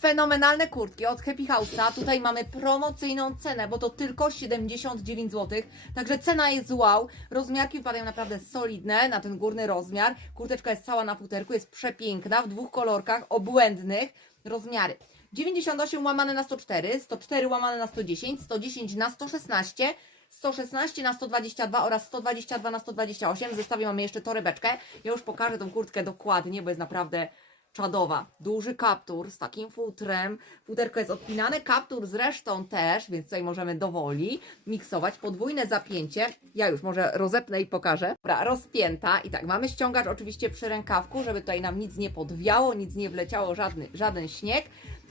Fenomenalne kurtki od Happy House'a. Tutaj mamy promocyjną cenę, bo to tylko 79 zł. Także cena jest wow. Rozmiarki wypadają naprawdę solidne na ten górny rozmiar. Kurteczka jest cała na futerku, jest przepiękna w dwóch kolorkach obłędnych. Rozmiary 98 łamane na 104, 104 łamane na 110, 110 na 116. 116 na 122 oraz 122 na 128. W zestawie mamy jeszcze torebeczkę. Ja już pokażę tą kurtkę dokładnie, bo jest naprawdę czadowa. Duży kaptur z takim futrem. Futerko jest odpinane, kaptur zresztą też, więc tutaj możemy dowoli miksować. Podwójne zapięcie. Ja już może rozepnę i pokażę. Dobra, rozpięta. I tak, mamy ściągacz oczywiście przy rękawku, żeby tutaj nam nic nie podwiało, nic nie wleciało, żadny, żaden śnieg.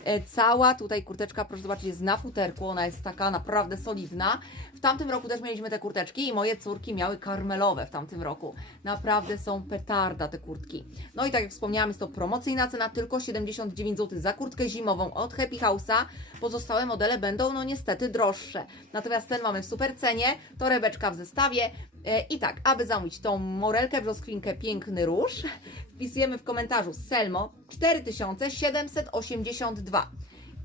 E, Cała tutaj kurteczka, proszę zobaczyć, jest na futerku, ona jest taka naprawdę solidna. W tamtym roku też mieliśmy te kurteczki i moje córki miały karmelowe w tamtym roku. Naprawdę są petarda te kurtki. No i tak jak wspomniałam, jest to promocyjna cena, tylko 79 zł za kurtkę zimową od Happy House'a. Pozostałe modele będą no niestety droższe. Natomiast ten mamy w super cenie, torebeczka w zestawie. E, I tak, aby zamówić tą morelkę brzoskwinkę Piękny Róż, wpisujemy w komentarzu Selmo 4782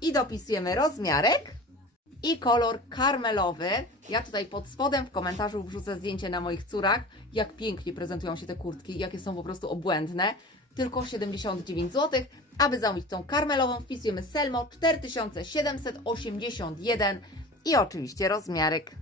i dopisujemy rozmiarek i kolor karmelowy. Ja tutaj pod spodem w komentarzu wrzucę zdjęcie na moich córach, jak pięknie prezentują się te kurtki, jakie są po prostu obłędne. Tylko 79 zł. Aby zamówić tą karmelową, wpisujemy Selmo 4781 i oczywiście rozmiarek.